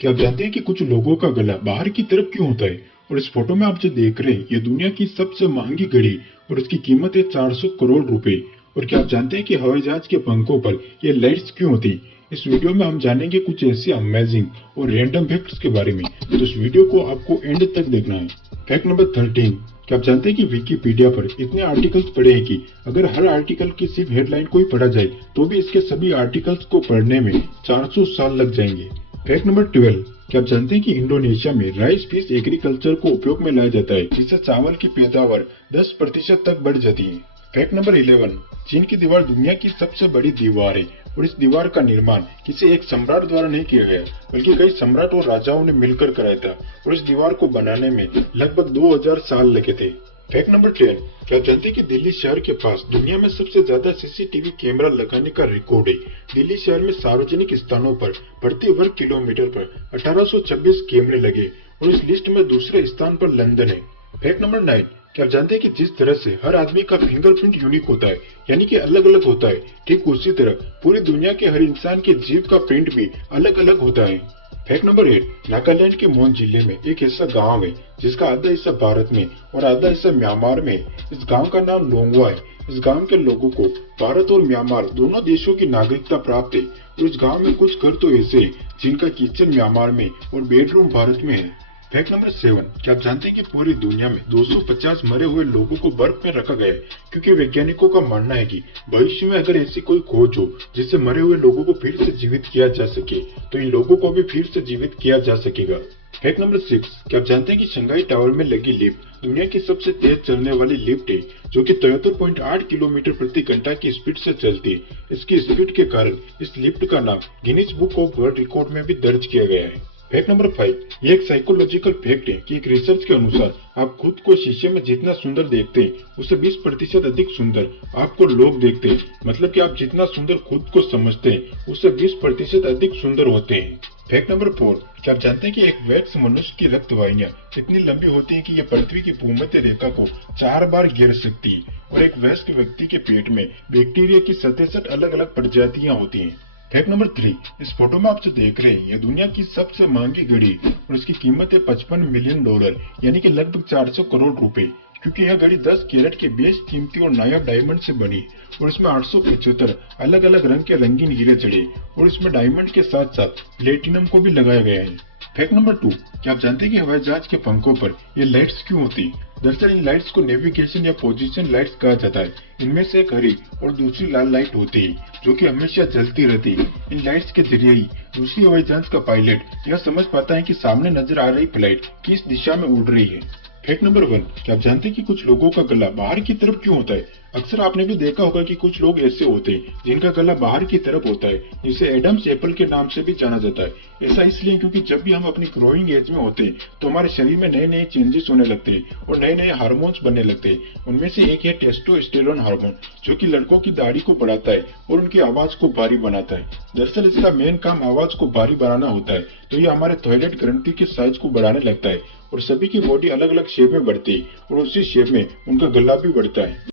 क्या आप जानते हैं कि कुछ लोगों का गला बाहर की तरफ क्यों होता है? और इस फोटो में आप जो देख रहे हैं ये दुनिया की सबसे महंगी घड़ी और इसकी कीमत है 400 करोड़ रुपए। और क्या आप जानते हैं कि हवाई जहाज के पंखों पर ये लाइट्स क्यों होती है? इस वीडियो में हम जानेंगे कुछ ऐसे अमेजिंग और रैंडम फैक्ट्स के बारे में, तो इस वीडियो को आपको एंड तक देखना है। Fact number 13। क्या आप जानते हैं कि विकिपीडिया पर इतने आर्टिकल्स पढ़े हैं कि अगर हर आर्टिकल की सिर्फ हेडलाइन को ही पढ़ा जाए तो भी इसके सभी आर्टिकल्स को पढ़ने में 400 साल लग जाएंगे। Fact number 12। क्या आप जानते हैं कि इंडोनेशिया में राइस फिश एग्रीकल्चर को उपयोग में लाया जाता है, जिससे चावल की पैदावार 10% तक बढ़ जाती है। Fact number 11। चीन की दीवार दुनिया की सबसे बड़ी दीवार है और इस दीवार का निर्माण किसी एक सम्राट द्वारा नहीं किया गया, बल्कि कई सम्राट और राजाओं ने मिलकर कराया था और इस दीवार को बनाने में लगभग 2000 साल लगे थे। Fact number 10। क्या आप जानते हैं कि दिल्ली शहर के पास दुनिया में सबसे ज्यादा सीसीटीवी कैमरा लगाने का रिकॉर्ड है? दिल्ली शहर में सार्वजनिक स्थानों पर प्रति वर्ग किलोमीटर पर 1826 कैमरे लगे और इस लिस्ट में दूसरे स्थान पर लंदन है। Fact number 9। क्या आप जानते हैं कि जिस तरह से हर आदमी का फिंगरप्रिंट यूनिक होता है, यानी कि अलग अलग होता है, ठीक उसी तरह पूरी दुनिया के हर इंसान के जीभ का प्रिंट भी अलग अलग होता है। Fact number 8। नागालैंड के मोन जिले में एक ऐसा गांव है जिसका आधा हिस्सा भारत में और आधा हिस्सा म्यांमार में है। इस गांव का नाम लोंगवा है। इस गांव के लोगों को भारत और म्यांमार दोनों देशों की नागरिकता प्राप्त है और इस गांव में कुछ घर तो ऐसे हैं जिनका किचन म्यांमार में और बेडरूम भारत में है। Fact number 7। क्या आप जानते हैं कि पूरी दुनिया में 250 मरे हुए लोगों को बर्फ में रखा गया है, क्योंकि वैज्ञानिकों का मानना है कि भविष्य में अगर ऐसी कोई खोज हो जिससे मरे हुए लोगों को फिर से जीवित किया जा सके तो इन लोगों को भी फिर से जीवित किया जा सकेगा। Fact number 6। क्या आप जानते हैं कि शंघाई टावर में लगी लिफ्ट दुनिया की सबसे तेज चलने वाली लिफ्ट है, जो कि 73.8 किलोमीटर प्रति घंटा की स्पीड से चलती है। इसकी स्पीड के कारण इस लिफ्ट का नाम Guinness book of world record में भी दर्ज किया गया है। Fact number 5। ये एक साइकोलॉजिकल फैक्ट है कि एक रिसर्च के अनुसार आप खुद को शीशे में जितना सुंदर देखते हैं उससे 20% अधिक सुंदर आपको लोग देखते हैं। मतलब कि आप जितना सुंदर खुद को समझते हैं उससे 20% अधिक सुंदर होते हैं। Fact number 4। क्या आप जानते हैं कि एक वयस्क मनुष्य की रक्त वाहिनियां इतनी लंबी होती हैं कि ये पृथ्वी की भूमध्य रेखा को 4 बार घेर सकती है और एक वयस्क व्यक्ति के पेट में बैक्टीरिया की 67 अलग अलग प्रजातियां होती हैं। Fact number 3। इस फोटो में आप जो देख रहे हैं ये दुनिया की सबसे महंगी घड़ी और इसकी कीमत है $55 मिलियन, यानी कि लगभग 400 करोड़ रुपए, क्योंकि यह घड़ी 10 कैरेट के बेस कीमती और नायाब डायमंड से बनी और इसमें 875 अलग अलग रंग के रंगीन हीरे जड़े और इसमें डायमंड के साथ साथ प्लेटिनम को भी लगाया गया है। Fact number 2। क्या आप जानते हैं कि हवाई जहाज के पंखों पर ये लाइट्स क्यों होती है? दरअसल इन लाइट्स को नेविगेशन या पोजीशन लाइट्स कहा जाता है। इनमें से एक हरी और दूसरी लाल लाइट होती है जो कि हमेशा जलती रहती है। इन लाइट्स के जरिए ही दूसरी हवाई जहाज का पायलट यह समझ पाता है कि सामने नजर आ रही फ्लाइट किस दिशा में उड़ रही है। Fact number 1। क्या आप जानते हैं कि कुछ लोगों का गला बाहर की तरफ क्यों होता है? अक्सर आपने भी देखा होगा कि कुछ लोग ऐसे होते हैं जिनका गला बाहर की तरफ होता है, जिसे एडम्स एप्पल के नाम से भी जाना जाता है। ऐसा इसलिए क्योंकि जब भी हम अपनी ग्रोइंग एज में होते हैं तो हमारे शरीर में नए नए चेंजेस होने लगते हैं और नए नए हार्मोन्स बनने लगते हैं। उनमें से एक है टेस्टोस्टेरोन हार्मोन, जो कि लड़कों की दाढ़ी को बढ़ाता है और उनकी आवाज को भारी बनाता है। दरअसल इसका मेन काम आवाज को भारी बनाना होता है, तो ये हमारे थायराइड ग्रंथि के साइज को बढ़ाने लगता है और सभी की बॉडी अलग अलग शेप में बढ़ती है और उसी शेप में उनका गला भी बढ़ता है।